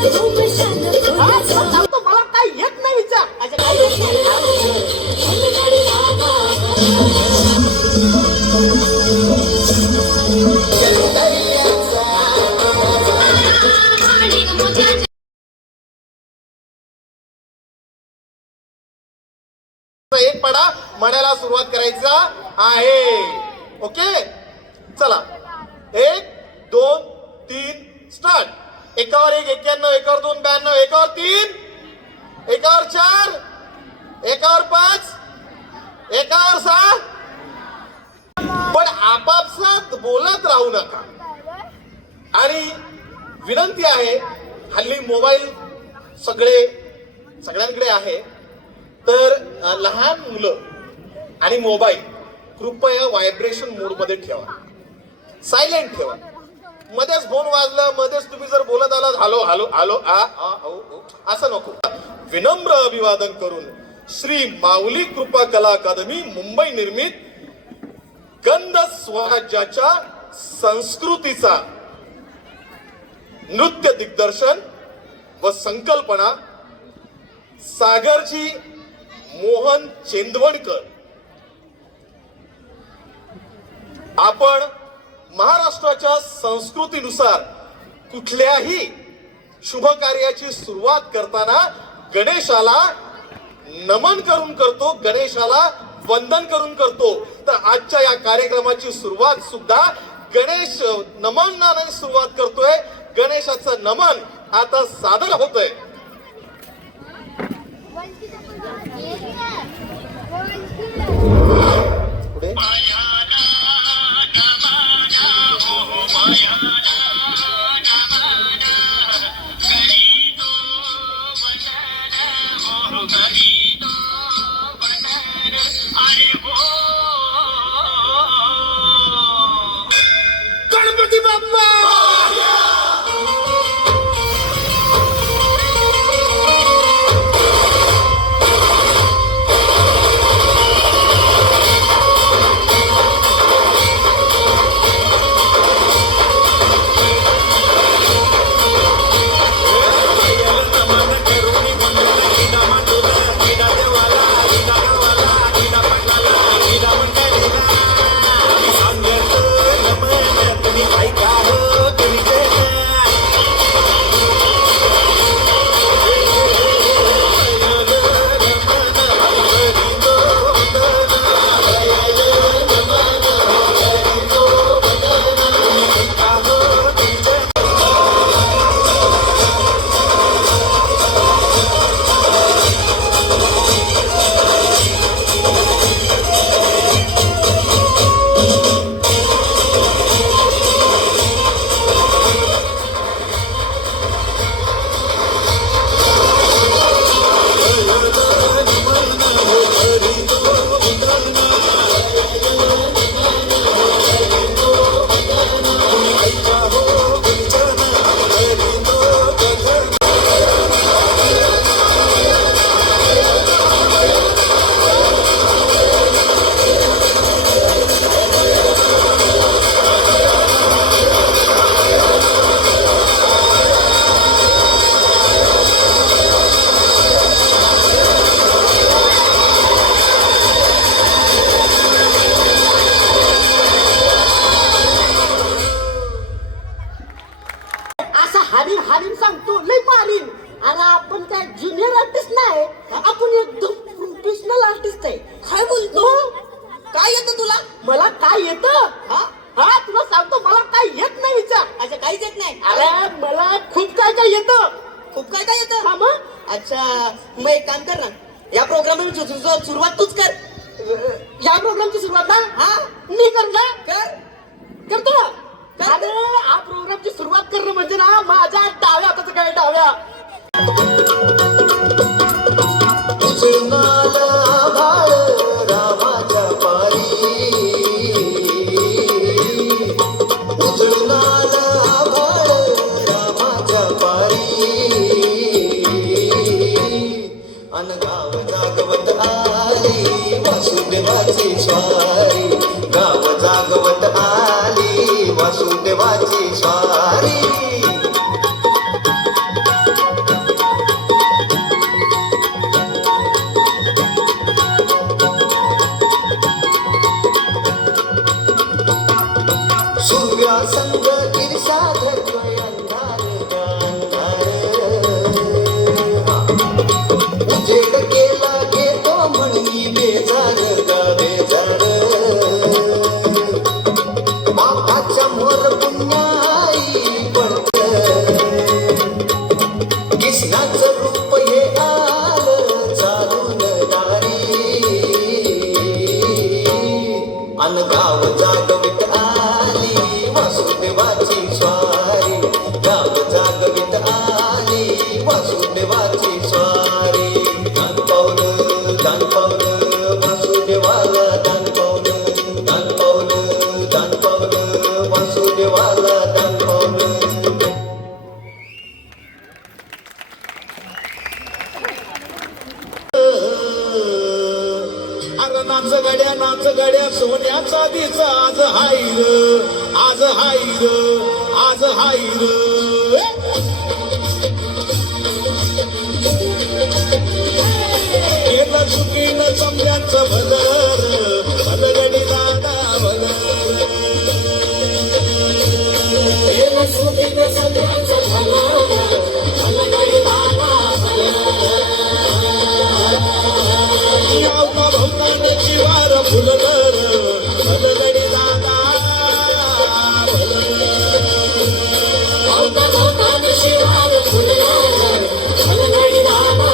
सांगतो मला काही येत नाही विचार. अच्छा काही येत नाही. एक पडा म्हणायला सुरुवात करायचा आहे. ओके चला 1 2 3 स्टार्ट. एकावर 1 91, एकावर 2 92, एकावर 3, एकावर 4, एकावर 5, एकावर 6. पण आपापसात बोलत राहू नका. आणि विनंती आहे, हल्ली मोबाईल सगळ्यांकडे आहे, तर लहान मुलं आणि मोबाईल कृपया व्हायब्रेशन मोड मध्ये ठेवा, सायलेंट ठेवा. मध्येच फोन वाजला, मध्येच तुम्ही जर बोलत आलात हॅलो हॅलो हॅलो असं नको. विनम्र अभिवादन करून श्री माऊली कृपा कला अकादमी मुंबई निर्मित गंध स्वराज्याच्या संस्कृतीचा नृत्य दिग्दर्शन व संकल्पना सागरजी मोहन चेंदवणकर. आपण महाराष्ट्राच्या संस्कृतीनुसार कुठल्याही शुभ कार्याची सुरुवात करताना गणेशाला नमन करून करतो, गणेशाला वंदन करून करतो. तर आजच्या या कार्यक्रमाची सुरुवात सुद्धा गणेश नमनाने सुरुवात करतोय. गणेशाचं नमन आता सादर होतंय. पुढे गणपती बाप्पा. हालीम सांगतो लय मालीम. आणि आपण काय ज्युनियर आर्टिस्ट नाही, आपण एकदम प्रोफेशनल आर्टिस्ट आहे. काय बोलतो? काय येतं तुला? मला काय येतं? हा तुला सांगतो मला काय येत नाही विचार. अच्छा काहीच येत नाही? अरे मला खूप काय काय येतं. खूप काय काय येतं? हा मग. अच्छा मग एक काम कर ना, या प्रोग्रामची सुरुवात तूच कर. या प्रोग्रामची सुरुवात ना हा मी करणार. करतो ना. अरे हा प्रोग्रामची सुरुवात करणं म्हणजे ना माझ्या डाव्या हाताचं काय डाव्या. रामाच्या पारी उजळूनाला भाळ रामाच्या पारी. अन गाव जागवत आली वासुदेवाची स्वारी. गाव जागवत आली वासुदेवाची स्वारी. सूर्या संग ईर्षा धरतोय अंधार उजेड केला घेतो म्हणून बेजार गा बेजार बापाच्या मोर पुण्याई पडत कृष्णाचं रूप हे आलं चालून दारी अन गाव जागवित आली वासुदेवाची स्वारी गाव जागवित आली वासुदेवाची स्वारी दान पावलं वासुदेवाला दान पावलं वासुदेवाला दान पावलं अरे नाच गड्या सोन्याचा दिस आज हायर आज हायर आज हायर केलं चुकीनं समजांचं भलर भलगडी दादा भलर केलं चुकीनं समजांचं भलर भलगडी दादा यावता भवताने चिवार फुलगर भलगडी दादा यावता भवताने चिवार फुलगर भलगडी दादा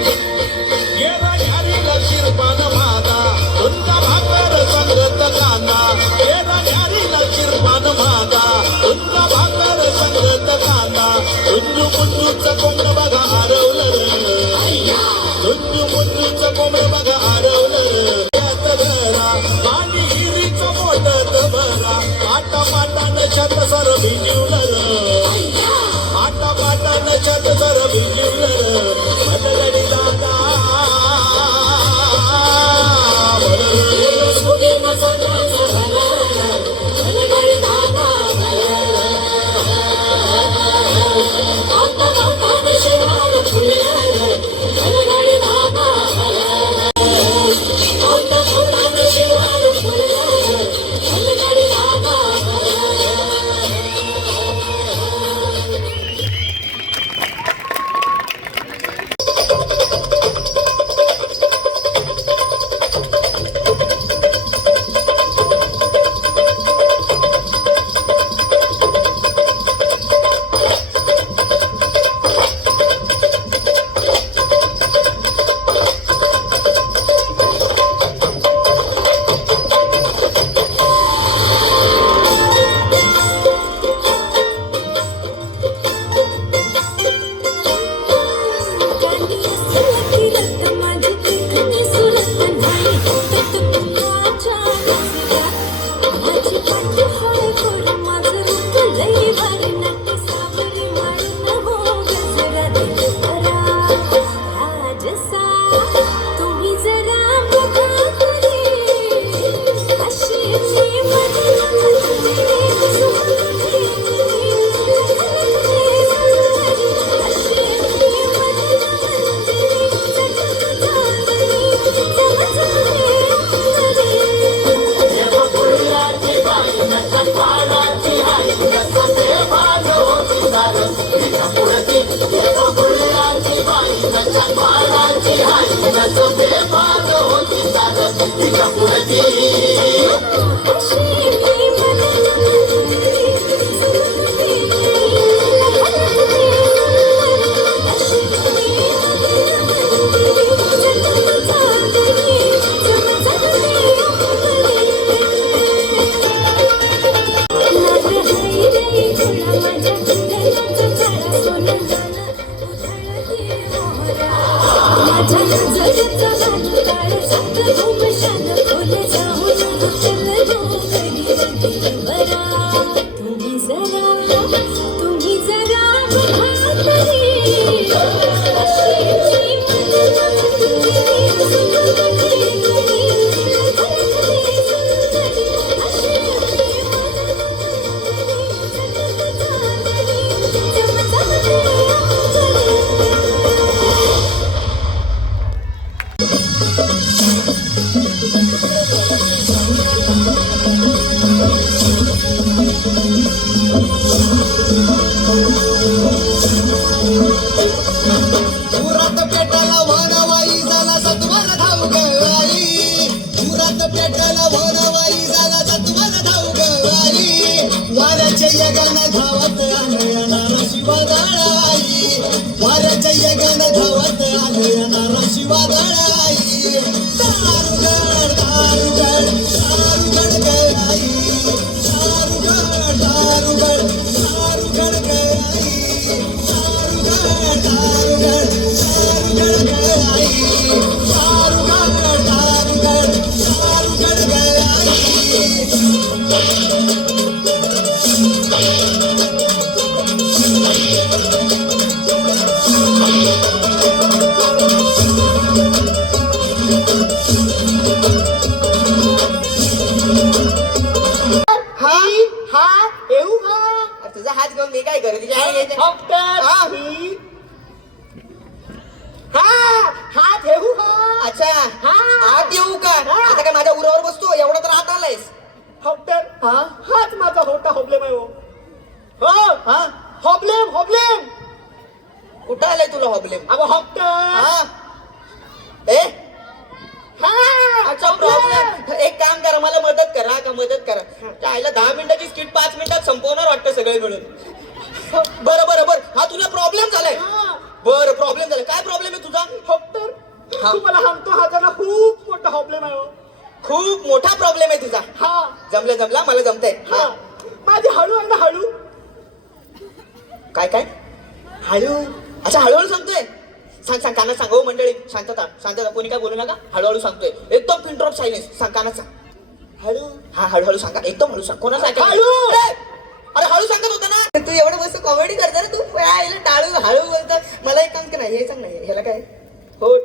गेला यारीला शिरपान मादा तुमचा भाकर संगत कांदा गेला यारीला शिरपान मादा तुमचा भाकर संगत कांदा तुंजू मुंजूचं कोंबड बघा हरवलं तुंजू मुंजूचं कोंबड बघा हरवलं त्यात घरा पाणी हिरीचं मोठत भरा आटा पाटानं छत सर भिजवलं आटा पाटानं छत सर भिजवलं भलगडी दादा वाऱ्याच्या यगानं धावत आलं येणारा शिवागाळाई वाऱ्याच्या यगानं धावत आलं येणारा शिवागाळाई दारुगड दारुगड दारुगड गळाई दारुगड दारुगड दारुगड गळाई दारुगड दारुगड दारुगड गळाई दारुगड दारुगड दारुगड गळाई हा येऊ हा तुझा हात घेऊन मी काय करू तुझ्या डॉक्टर हा. ही हा हात येऊ हा अच्छा हा. आत येऊ का हा. आता काय माझ्या उरावर बसतो एवढा तर आत आलायस डॉक्टर हा हाच माझा होता हॉब्लेम आहे हो हा हॉब्लेम हॉब्लेम कुठं आलाय तुला हॉबलेम अगं डॉक्टर हा ए हा अच्छा प्रॉब्लेम एक काम करा मला मदत करा का मदत करा त्या आईला 10 मिनिटाची स्किट 5 मिनिटात संपवणार वाटतं सगळे मिळून बरं बरं बरं हा तुला प्रॉब्लेम झालाय हा. बरं प्रॉब्लेम झालाय काय प्रॉब्लेम आहे तुझा डॉक्टर हा. तुम्हाला सांगतो हा जरा खूप मोठा हॉब्लेम आहे हो. खूप मोठा प्रॉब्लेम आहे तुझा हा जमला मला जमतंय हा माझी हळू आहे ना हळू काय काय हळू अच्छा हळूहळू सांगतोय सांग सांग कानात सांग हो मंडळी शांतता शांतता कोणी काय बोलू नका हळूहळू सांगतोय एकदम पिन ड्रॉप सायलेन्स सांग कानात सांग हळू हा हळूहळू सांगा एकदम हळू सांग कोणाला सांगा हळू. अरे हळू सांगत होता ना तू एवढं मस्त कॉमेडी करता ना तू यायला टाळू हळू बोलतो मला एक काम कर ना हे सांग ना ह्याला काय होट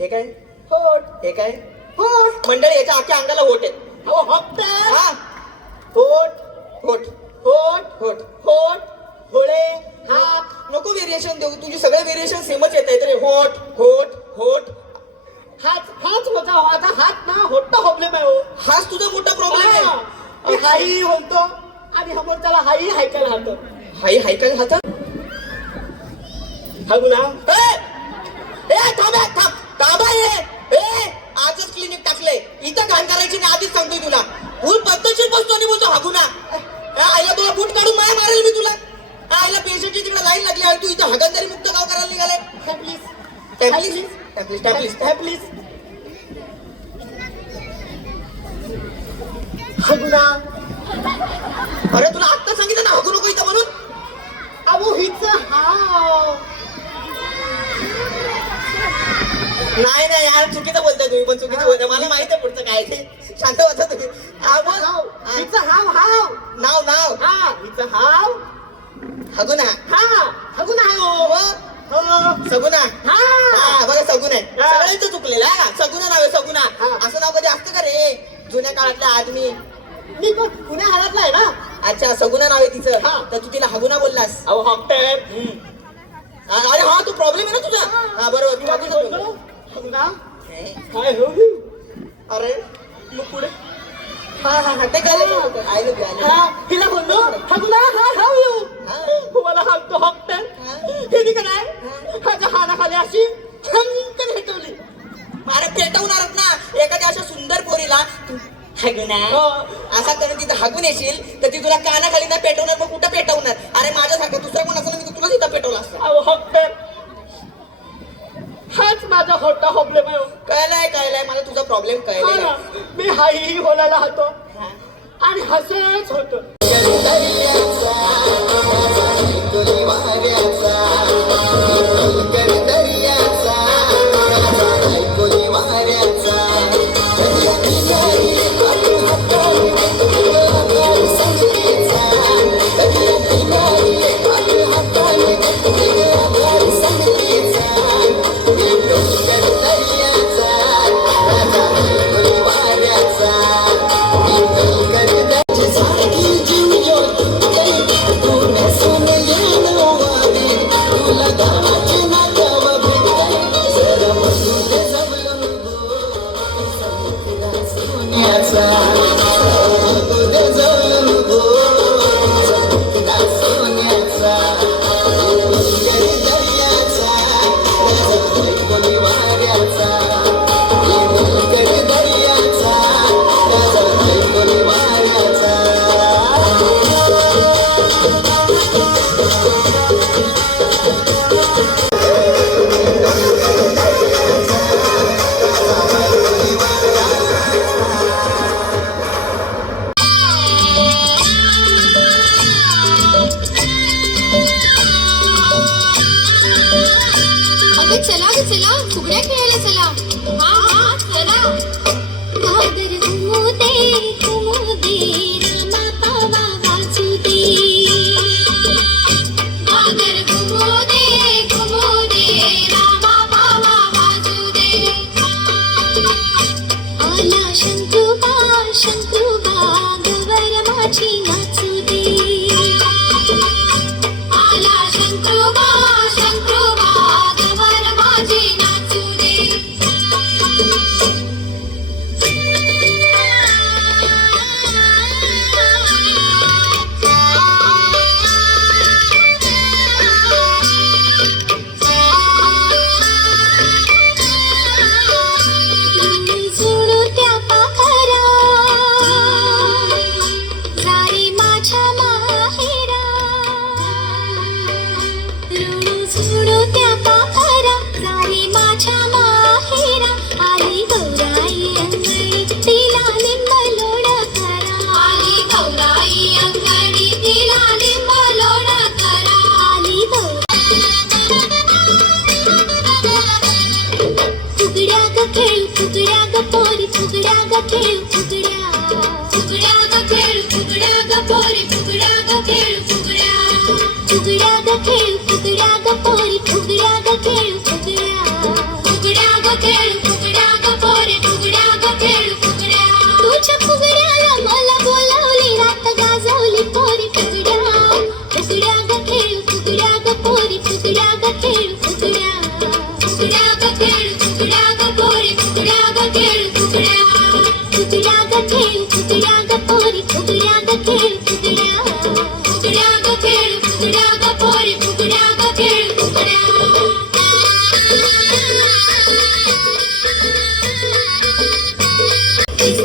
हे काय होट हे काय होट मंडळी याच्या अख्ख्या अंगाला होट आहे अहो डॉक्टर हा होट होट होट होट होट होळे हात नको व्हेरिएशन देऊ तुझी सगळे व्हेरिएशन सेमच येत आहेत रे होट होट होट हाच माझा हात ना होट्टा प्रॉब्लेम आहे हो हाच तुझा मोठा प्रॉब्लेम आहे मी हाई बोलतो आणि समोरच्याला हाई हायकायला हात हाय हाय काय हात हळू ना थांबा ए आजच क्लिनिक टाकलंय इथं घाण करायची नाही आधीच सांगतोय तुला फुल पद्धतशीर बसतो आणि बोलतो हागू ना आईला तुला बूट काढून माय मारेल मी तुला आईला पेशंटची तिकडे लाईन लागली आहे तू इथं हगंदारी मुक्त गाव करायला निघालाय प्लीज प्लीज हळू ना अरे तुला आत्ता सांगितलं ना हगू नको इथं म्हणून अहो हिच हाव नाही नाही यार चुकीचं बोलताय तुम्ही पण चुकीचं बोलताय मला माहित आहे पुढचं काय ते शांत बसा तुम्ही हिच हाव हाव नाव नाव हा हिच हाव हगू ना हा हगू ना हो सगुना हा बघा सगुन आहे हा. सगळ्यांचं चुकलेलं आहे ना सगुना नाव आहे सगुना हा. असं नाव कधी असतं का रे जुन्या काळातल्या आदमी मी पुण्या हालातला आहे ना अच्छा सगुना नाव आहे तिचं हा. तर तू तिला हगुना बोललास अहो डॉक्टर अरे हा तू प्रॉब्लेम आहे ना तुझा हा बरोबर मी हगुना बोललो. हगू ना हे. काय हो अरे मग पुढे हा हा हा ते काय आय लव्ह यू हिला बोललो हगू ना हा हाव यू मला हालतो डॉक्टर हे का नाही माझ्या हानाखाली अशी खंकर हेटवली अरे पेटवणारच ना एखाद्या अशा सुंदर पोरीला तू हगुना असा करून तिथं हगून येशील तर ती तुला कानाखाली ना पेटवणार मग कुठं पेटवणार अरे माझ्यासारखं दुसरा कोण असं मी तुला तिथं पेटवला असतं अहो डॉक्टर हाच माझा मोठा प्रॉब्लेम आहे कळलंय मला तुझा प्रॉब्लेम हा कळलाय ना, मी हाही बोलायला होतो आणि हसेच होतो तर चला फुगड्या खेळायला चला. हा हा चला. घागर घुमू दे रामा पावा वाजू दे. घागर घुमू दे रामा पावा वाजू दे. आला शंकरूबा गवर माझी नाचू दे. आला शंकरूबा गवर माझी नाचू दे. जोडू त्या पाखरा जारी माझ्या माहेरा. ऋणू जोडू त्या पाखरा जारी माझ्या माहेरा. आली गौराई अंगणी तिला लिंब लोड करा. आली गौराई अंगणी तिला लिंब लोड करा. आली फुगड्या ग खेळू फुगड्या ग पोरी फुगड्या ग खेळू फुगड्या. फुगड्या ग खेळू फुगड्या ग पोरी फुगड्या ग खेळू फुगड्या. फुगड्या ग खेळू फुगड्या ग पोरी फुगड्या ग खेळू फुगड्या. फुगड्या ग खेळू फुगड्या ग पोरी फुगड्या ग खेळू फुगड्या. तुझ्या फुगड्याला मला बोलावली रात गाजवली पोरी फुगड्या. फुगड्या ग खेळू फुगड्या ग पोरी फुगड्या ग खेळू फुगड्या. फुगड्या ग खेळू फुगड्या ग पोरी फुगड्या ग खेळू फुगड्या. फुगड्या ग खेळू फुगड्या ग पोरी फुगड्या ग खेळू फुगड्या. फुगड्या ग खेळू फुगड्या ग पोरी फुगड्या ग खेळू फुगड्या.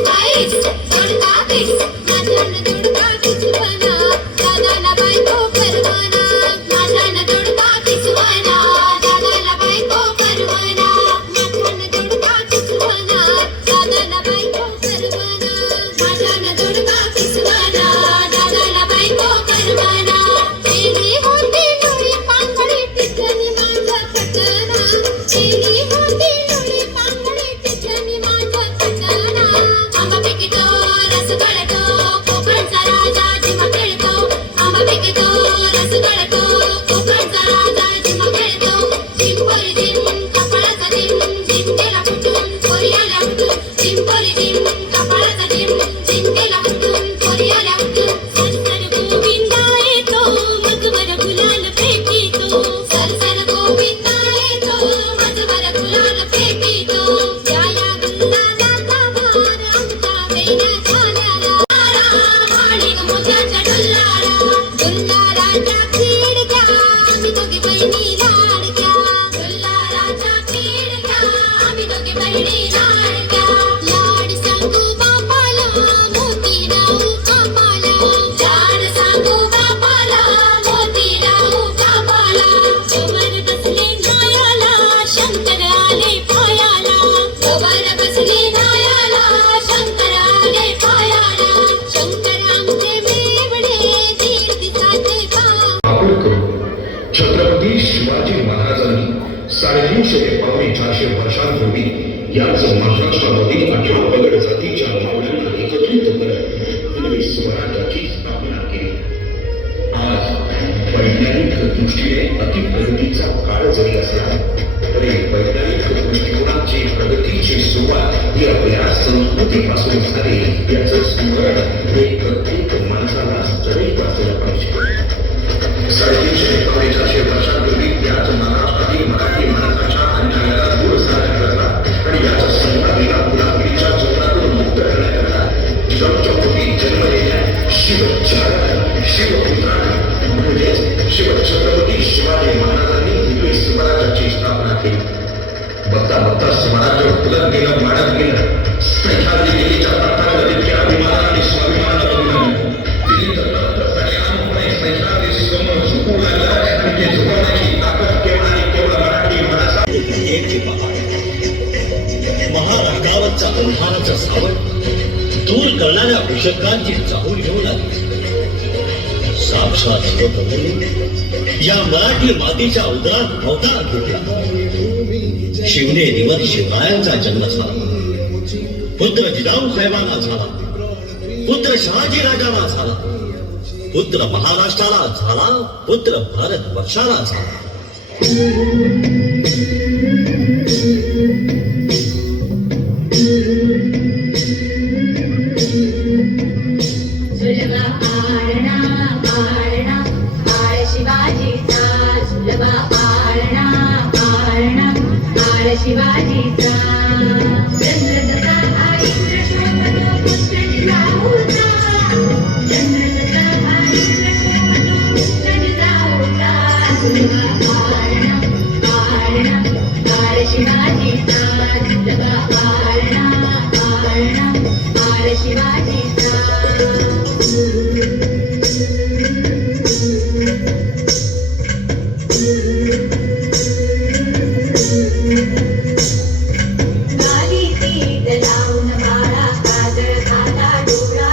बाईस जोडका बीस माझ्यानं जोडका किचवाना. दादाला बायको परवाना. माझ्यानं जोडका किचवाना. दादाला बायको परवाना. माझ्यानं जोडका किचवाना. दादाला बायको परवाना. माझ्यानं जोडका किचवाना. दादाला बायको परवाना. तेली होती डोळी पांगडी टिचणी माझं पटना. तेली होती डोळी पांगडी टिचणी माझं पटना. आंबा पिकतो रस गळतो कोकणचा राजा जिमा खेळतो. आंबा पिकतो रस गळतो कोकणचा राजा जिमा खेळतो. जिम पोरी जिम कपाळाचा जिम जिम केला फुटून पोरी आल्या उठून. जिम पोरी जिम कपाळाचा जिम जिम केला फुटून पोरी आल्या उठून. सरसर गोविंदा येतो मजवर गुलाल फेकितो. सरसर गोविंदा येतो मजवर गुलाल फेकितो. या या गुलालाचा भार आमचा वेण्या झाल्याला. माणिक मोत्याचा डुल्लारा. डुल्लाराच्या खिडक्या आम्ही दोघी बहिणी लाडक्या. डुल्लाराच्या खिडक्या आम्ही दोघी बहिणी लाडक्या. लाड सांगू बापाला मोती राहू कापाला. लाड सांगू बापाला मोती राहू कापाला. जोवर बसले नायाला शंकर आले पायाला. जोवर बसले नायाला शंकर आले पायाला. शंकर आमचे मेवणे दीड दिसाचे पा. छत्रपती शिवाजी महाराजांनी 350 ते 450 वर्षांपूर्वी याच महाराष्ट्रामध्ये 18 पगड जातीच्या मावळ्यांना एकत्रित करत हिंदवी स्वराज्याची स्थापना केली. आज वैज्ञानिक दृष्टीने अतिप्रगतीचा काळ जरी असला तरी वैज्ञानिक दृष्टिकोनाची प्रगतीची सुरुवात ही आपल्या संस्कृतीपासून झाली याचं स्मरण हे प्रत्येक माणसाला जरूर असलं पाहिजे. 350 ते 450 वर्षांपूर्वी याच महाराष्ट्रातील मराठी माणसाच्या अन्यायाला दूर सारण्याकरता आणि याच्या संघाला पुन्हा पिढीच्या जीवनातून मुक्त करण्याकरता जगजगोटी जन्मलेल्या शिवपुत्रांनी म्हणजेच शिवछत्रपती शिवाजी महाराजांनी हिंदवी स्वराज्याची स्थापना केली. बघता बघता स्वराज्य फुलत गेलं वाढत गेलं. सह्याद्री देवीच्या पट्टावर इतक्या अभिमानाने स्वाभिमानाने दिली तर सगळ्यांमुळे सह्याद्री समोर झुकू लागलं आणि ते झुकवण्याची ताकद केवळ आणि केवळ मराठी माणसा. महाराष्ट्रावरचा अंधाराचं सावट दूर करणाऱ्या विषकांची चाहूल घेऊ लागली. साक्षात या मराठी मातीच्या उदरात अवतार घेतला. शिवनेरीवर शिवरायांचा जन्म झाला. पुत्र जिजाऊ साहेबांना झाला, पुत्र शहाजी राजाला झाला, पुत्र महाराष्ट्राला झाला, पुत्र भारत वर्षाला झाला. सुलभा पाळणा पाळणा काळ शिवाजीचा, सुलभा पाळणा पाळणा काळ शिवाजीचा. चंद्रदत्ता हा इंद्र शोभतो पुष्ट जिजाऊचा, चंद्रदत्ता हा इंद्र शोभतो पुष्ट जिजाऊचा. सुलभा पाळणा पाळणा काळ शिवाजीचा, सुलभा पाळणा पाळणा काळ शिवाजीचा. गाली तीत लावून बाळा काजळ खाला डोळा,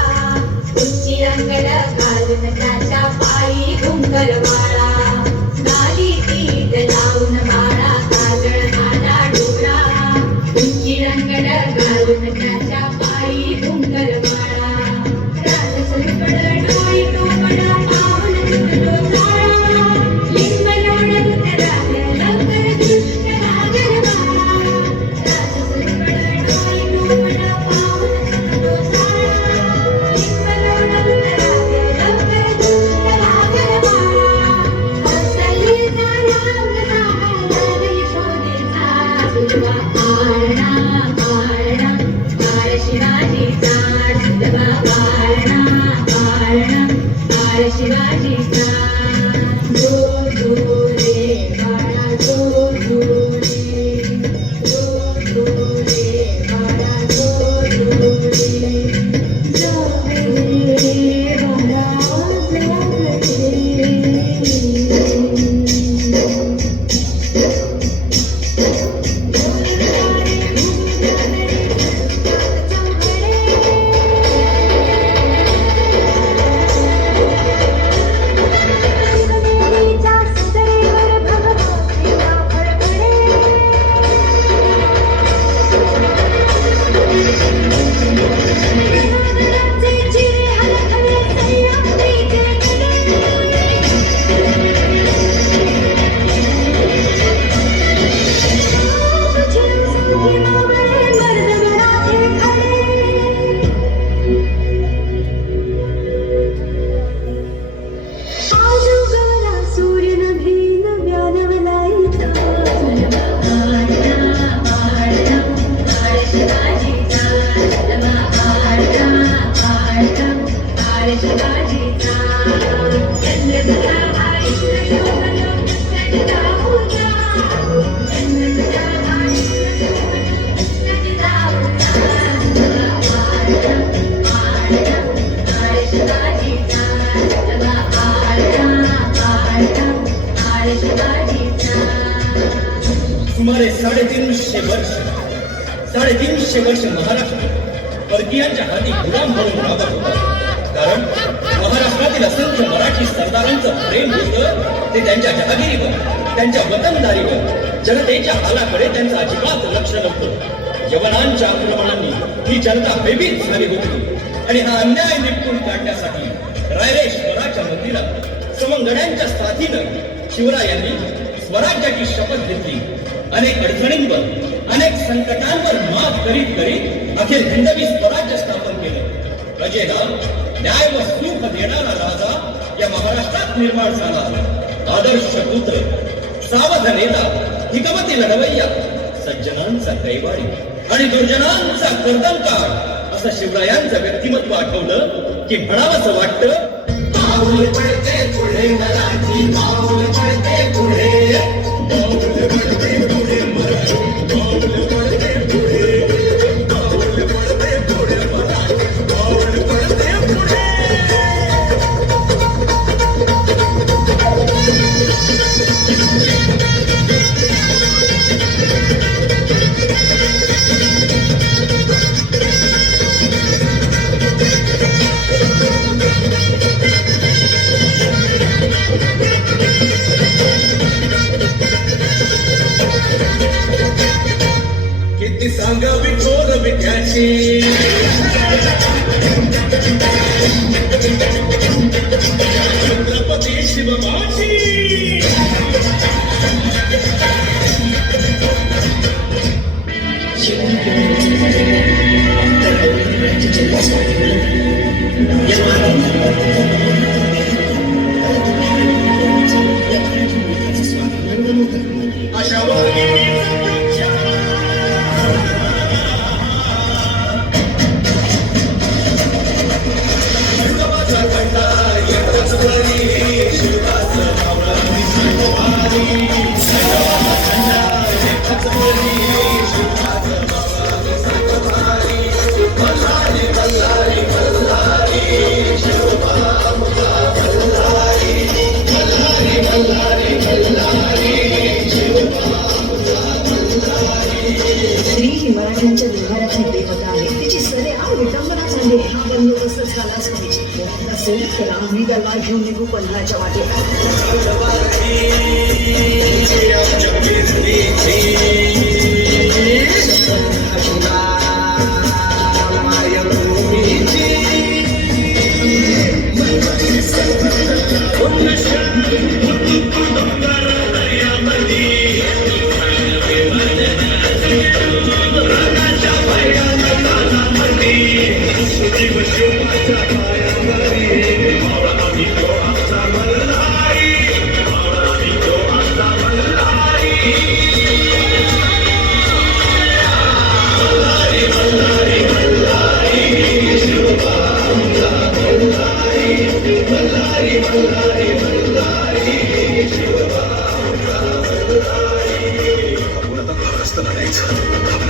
उंची रंगड घालून त्याच्या पायी घुंगर बाळा. गाली तीत लावून बाळा काजळ खाला डोळा, उंची रंगड घालून त्याच्या पायी घुंगर बाळा. राजसुरपड डोळी टोपडा पाऊल तुटलो काळा, लिंब लोण उतराल लवकर दुष्ट वागल बाळा. राजसुरपड डोळी टोपडा पाऊल तुटलो काळा, लिंब लोण उतराल लवकर दुष्ट वागल बाळा. कौसल्याचा राग झाला यशोदेचा, सुलभा पाळणा पाळणा काळ शिवाजीचा, सुलभा पाळणा पाळणा काळ शिवाजीचा. जो जो रे बाळा जो जो रे, जो जो रे बाळा जो जो रे, जागे रे बाळा जागे सुमारे 350 वर्ष महाराष्ट्र परकीयांच्या हाती गुलाम म्हणून राबत होता. कारण महाराष्ट्रातील असंख्य मराठी सरदारांचं प्रेम होतं ते त्यांच्या जहागिरीवर, त्यांच्या वतनदारीवर, जनतेच्या हालाकडे त्यांचं अजिबात लक्ष नव्हतं. यवनांच्या आक्रमणांनी ही जनता बेबीत झाली होती आणि हा अन्याय निपटून काढण्यासाठी रायरेश्वराच्या मंदिरात सवंगड्यांच्या साथीनं शिवरायांनी स्वराज्याची शपथ घेतली. अनेक अडचणींवर, अनेक संकटांवर मात करीत करीत अखेर हिंदवी स्वराज्य स्थापन केलं. प्रजेला न्याय व सुख देणारा राजा या महाराष्ट्रात निर्माण झाला. आदर्श पुत्र, सावध नेता, हिकमती लढवय्या, सज्जनांचा कैवारी आणि दुर्जनांचा कर्दनकार असं शिवरायांचं व्यक्तिमत्व आठवलं की म्हणावंसं वाटतं, पाऊल पडते पुढे मराठी, पाऊल पडते पुढे, पाऊल पडते पुढे मराठी, पाऊल पडते पुढे, पाऊल पडते पुढे मराठी, पाऊल पडते पुढे. छत्रपती शिवबाची अशा स्त्री ही मराठ्यांच्या व्यवहाराची देवता आहे. तिची सरेआम विटंबना झाली. हा बंदोबस्त झालाच पाहिजे. नसेल तर आम्ही दरबार घेऊन निघू पन्हाळ्याच्या आपल्या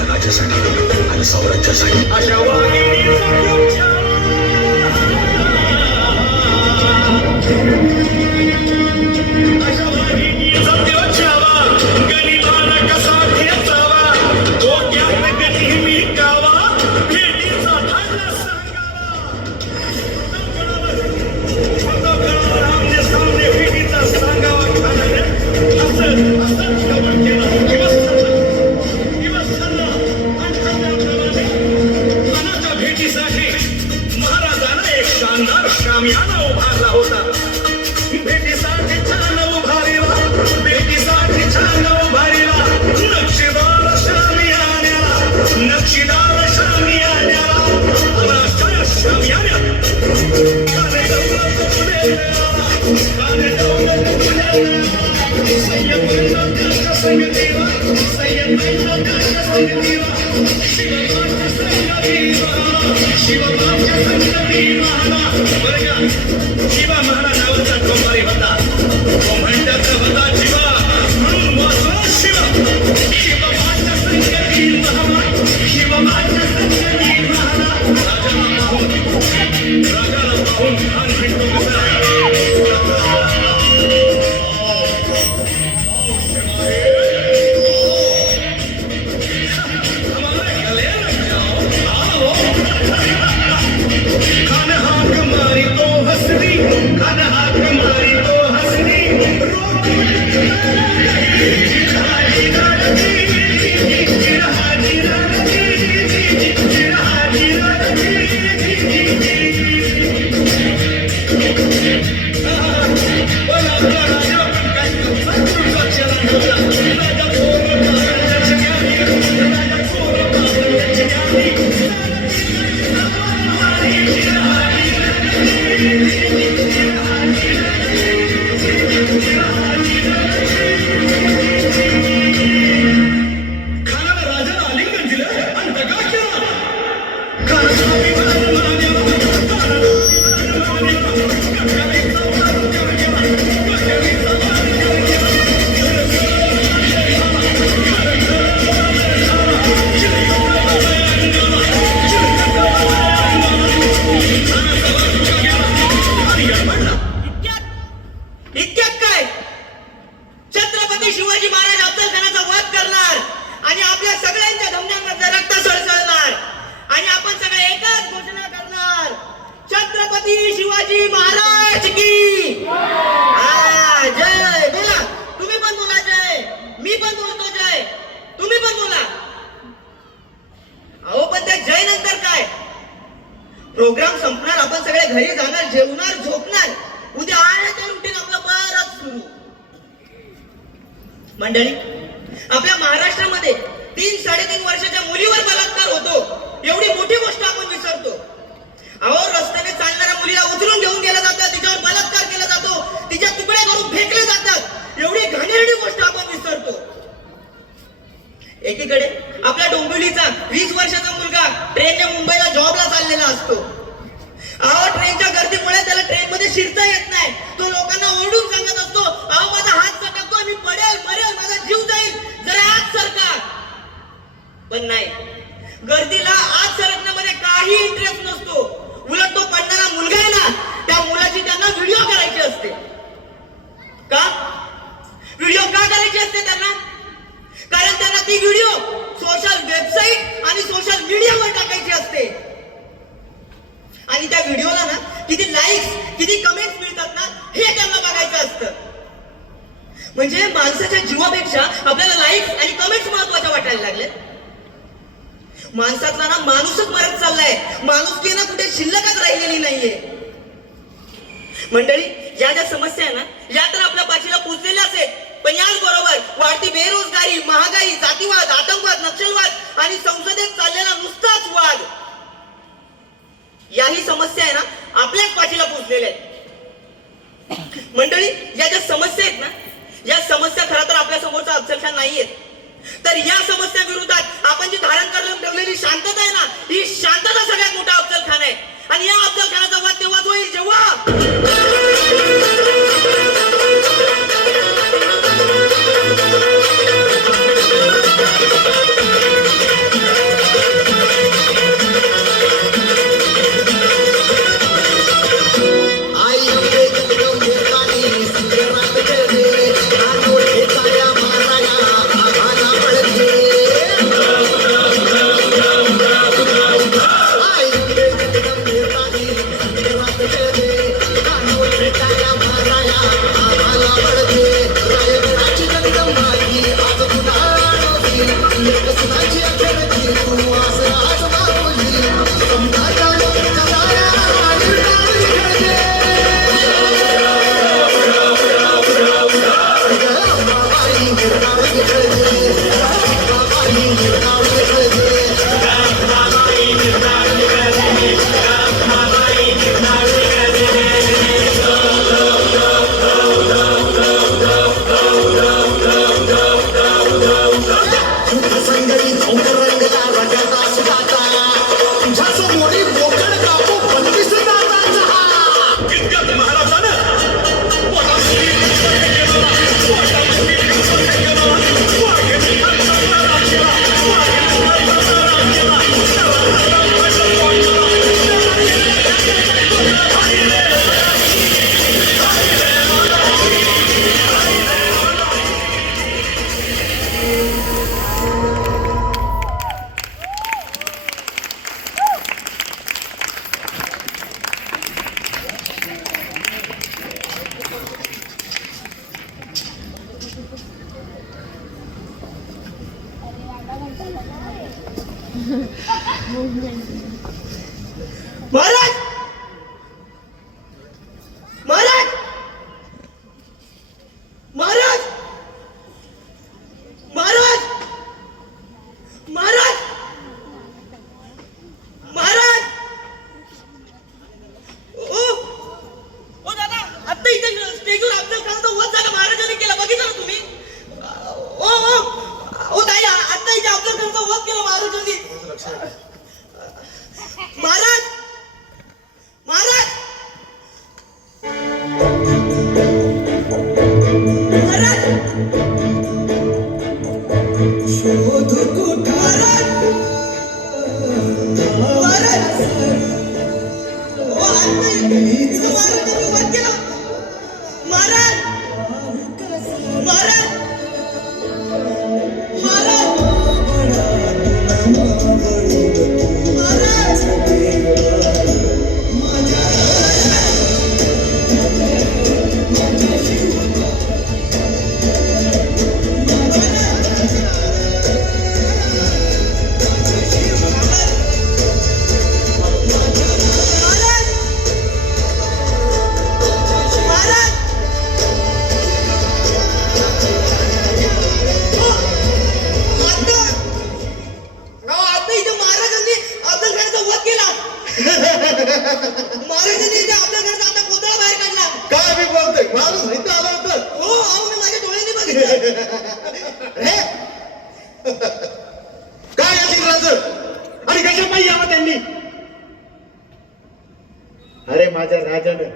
राज्यासाठी आणि स्वराज्यासाठी अशा वाघिणीचा शामियाना उभारला होता. भेटीसाठी छान उभारीला, भेटीसाठी छान उभारीला, नक्षीदार शामियान्याला, नक्षीदार शामियान्याला, अनाष्टाया शामियान्या काने दौलत पुण्याला, काने दौलत पुण्याला, सय्यदला कष्ट संगतीला, सय्यदला कष्ट संगतीला, शिवबाच्या संगतीला, शिवबाच्या संगतीला. शिवा महाराज नावाचा कोंबारी होता. तो म्हणतात होता शिवा म्हणून वाचला शिवा. शिवबाच्या संगती राहला, शिवबाच्या संगती राहला. राजाला पाहून खान भेटतो कसा खान हाक मारी तो हसनी, खान हाक मारी तो हसनी, जय नंतर मंडळी, आपल्या महाराष्ट्रामध्ये 3-3.5 वर्षाच्या मुलीवर बलात्कार होतो, एवढी मोठी गोष्ट आपण विसरतो. अहो, रस्त्याने चालणाऱ्या मुलीला उचलून घेऊन गेलं जातं, तिच्यावर बलात्कार केला जातो, तिच्या तुकडे करून फेकले जातात, एवढी घाणेरडी गोष्ट आपण विसरतो. एकीकडे आपल्या डोंबिवलीचा 20 वर्षाचा मुलगा ट्रेनने मुंबईला जॉबला चाललेला असतो. अहो, ट्रेनच्या गर्दीमुळे त्याला ट्रेनमध्ये शिरता येत नाही. तो लोकांना ओरडून सांगत असतो, अहो माझा हात सटकतो, मी पडेल मरेल, माझा जीव जाईल, जरा आत सरका. पण नाही, गर्दीला आत सरकण्यामध्ये काही इंटरेस्ट नसतो. उलट तो पडणारा मुलगा आहे ना, त्या मुलाची त्यांना व्हिडिओ करायची असते. का व्हिडिओ का करायची असते त्यांना? कारण त्यांना ती व्हिडिओ सोशल वेबसाईट आणि सोशल मीडियावर टाकायची असते. आणि त्या व्हिडिओला ना किती लाईक्स, किती कमेंट्स मिळतात ना, हे त्यांना बघायचं असतं. म्हणजे माणसाच्या जीवापेक्षा आपल्याला लाईक्स आणि कमेंट्स महत्वाच्या वाटायला लागले. माणसातला ना माणूसच मरत चाललाय, माणुसकी ना कुठे शिल्लकच राहिलेली नाहीये. मंडळी, या ज्या समस्या आहे ना, या तर आपल्या पाठीला पोचलेल्याच आहेत. पण याच बरोबर वाढती बेरोजगारी, महागाई, जातीवाद, आतंकवाद, नक्षलवाद आणि संसदेत चाललेला नुसताच वाद, याही समस्या आहे ना आपल्याच पाठीला पोचलेल्या आहेत. मंडळी, या ज्या समस्या आहेत ना, या समस्या खरं तर आपल्या समोरचा अफजलखान नाहीयेत. तर या समस्या विरोधात आपण जी धारण करून ठेवलेली शांतता आहे ना, ही शांतता सगळ्यात मोठा अफजलखान आहे. आणि या अफजलखानाचा वाद तेव्हाच होईल जेव्हा महाराज महाराज महाराज महाराज महाराज महाराज ओ दादा, आता इथे स्टेजवर अफजलखानाचा वध झाला, महाराजांनी केला, बघितलं ना तुम्ही? ओ ताई, आता इथे अफजलखानाचा वध केला महाराजांनी. महाराज महाराज महाराज शोध कुठं महाराज महाराज ओ आता इथं महाराजांनी वध केला. महाराज महाराज महाराज काय असेल राज आणि कशा पायी यावं त्यांनी? अरे माझ्या राजानं,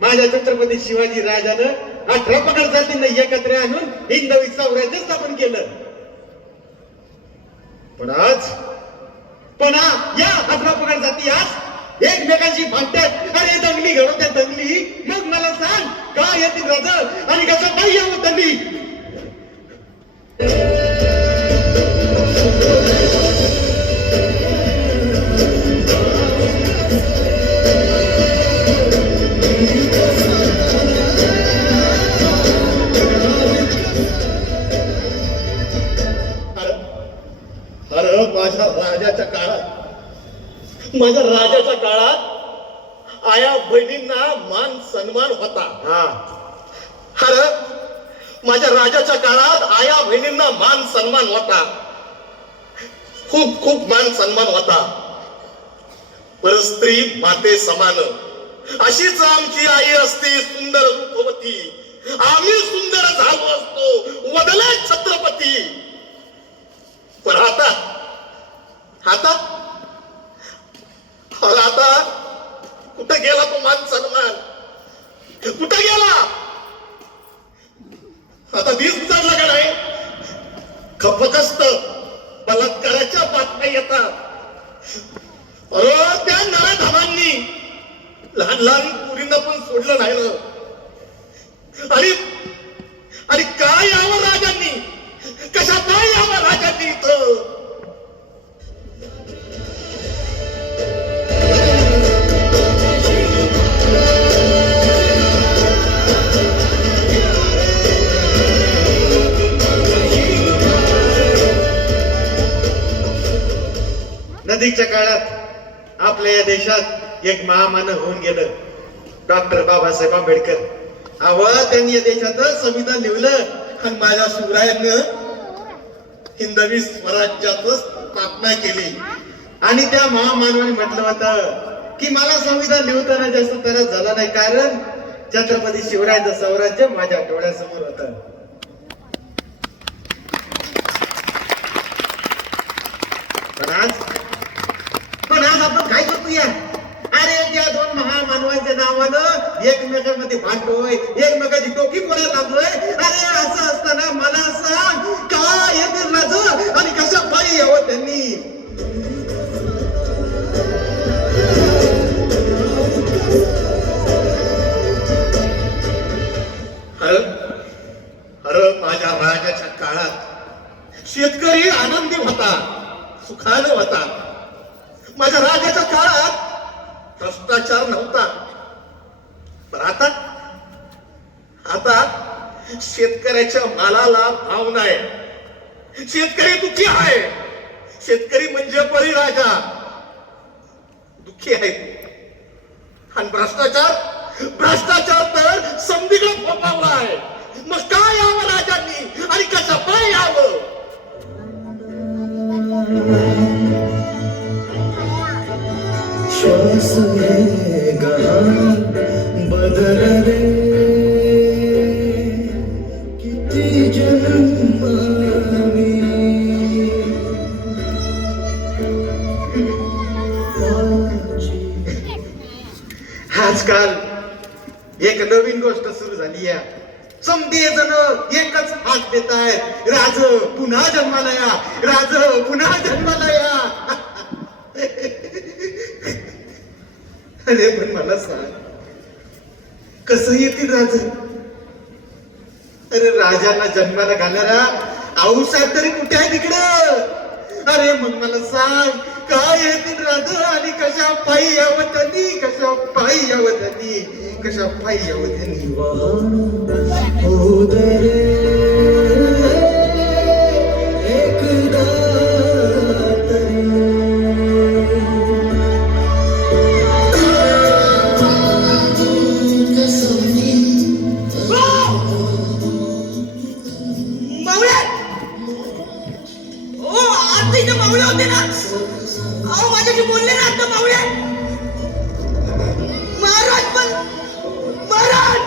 माझ्या छत्रपती शिवाजी राजानं 18 पगड जातींना एकत्र आणून हिंदवी साम्राज्य स्थापन केलं. पण या 18 पगड जाती आज एकमेकांशी भांडतात. अरे दंगली घडवत्या दंगली. मग मला सांग काय येतील राजा आणि कसं पायी यावं त्यांनी? माझ्या राजाच्या काळात आया बहिणींना मान सन्मान होता. अरे माझ्या राजाच्या काळात आया बहिणींना मान सन्मान होता. खूप खूप मान सन्मान होता. परस्त्री माते समान अशीच आमची आई असती सुंदर रूपवती. आम्ही सुंदर झालो असतो वदले छत्रपती. पण आता कुठं गेला तो मान सन्मान? कुठं गेला? आता दिस उजाडला का नाही? खपकस्त बलात्काराच्या बातम्या येतात. अरे त्या नराधामांनी लहान लहान मुलींना पण सोडलं नाही. आणि काय यावं राजांनी? कशा काय यावं राजांनी इथं? नदीच्या काळात आपल्या या देशात एक महामानव होऊन गेलं, डॉक्टर बाबासाहेब आंबेडकर. त्यांनी या देशाचं संविधान लिहिलं आणि माझ्या शिवरायांनं हिंदवी स्वराज्याचं स्थापना केली. आणि त्या महामानवाने म्हटलं होतं की मला संविधान लिहिताना जास्त त्रास झाला नाही, कारण छत्रपती शिवरायांचं स्वराज्य माझ्या डोळ्यासमोर होतं. पण आज आपण काय करतोय? अरे त्या दोन महामानवांच्या नावानं एकमेकांमध्ये भांडतोय, एकमेकाची टोकी बोलायला लागलोय. अरे असं असताना मला सांग काय येतील राज आणि कशा पायी यावं त्यांनी? अरे माझ्या राजाच्या काळात शेतकरी आनंदी होता, सुखानं होता. माझ्या राजाच्या काळात भ्रष्टाचार नव्हता. पण आता शेतकऱ्याच्या मालाला भाव नाही. शेतकरी दुःखी आहे. शेतकरी म्हणजे बळीराजा दुःखी आहे. आणि भ्रष्टाचार तर समधीकडे फोपावला आहे. मग काय यावं राजांनी आणि कशा पाय यावं? श्वास घे गहन बदल रे किती जन्मावी. आजकाल एक नवीन गोष्ट सुरू झाली आहे. समधी जण एकच हात देत आहेत, राज पुन्हा जन्माला या, राज पुन्हा जन्माला या. अरे पण मला सांग कसं येतील राज? अरे राजांना जन्माला घालणारा आऊसाहेब तरी कुठे आहे तिकडं? अरे मग मला सांग काय येतील राज आणि कशा पायी यावं त्यांनी? कशा पायी यावं त्यांनी? कशा पायी यावं त्यांनी? हो दरे एकदा तरी मावळे होते ना, अहो माझ्याशी बोलले ना आता मावळे. महाराज महाराज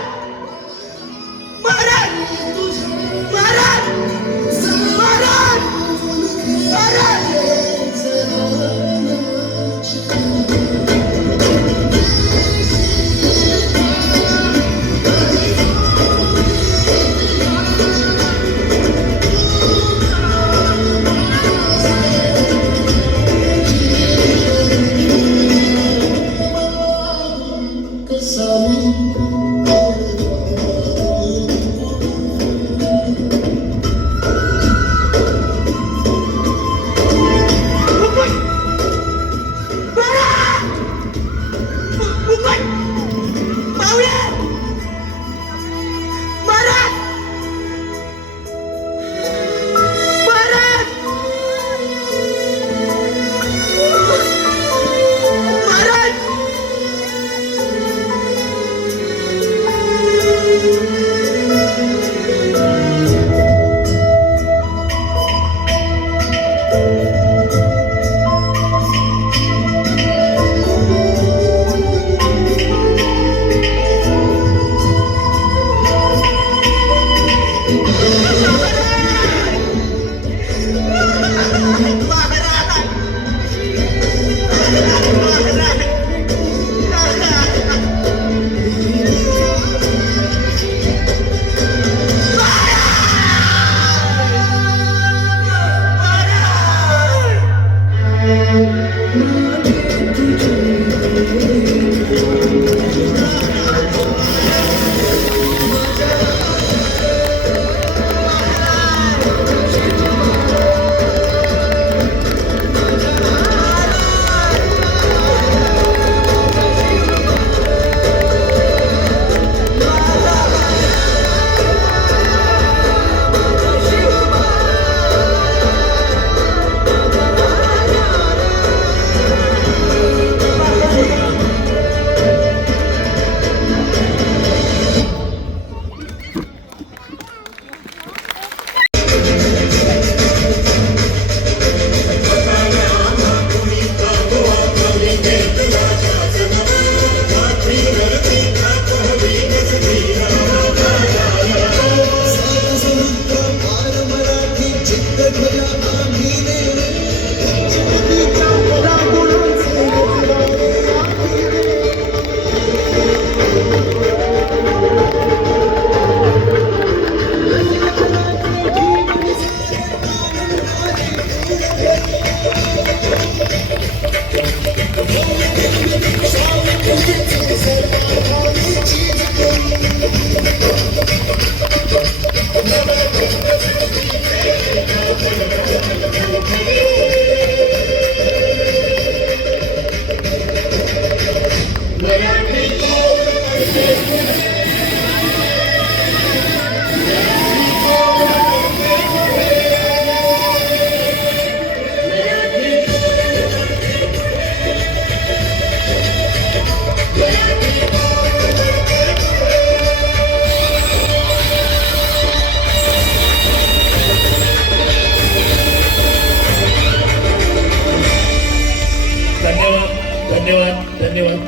धन्यवाद धन्यवाद.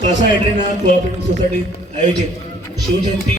कासा एड्रेना कोऑपरेटिव्ह सोसायटी आयोजित शिवजयंती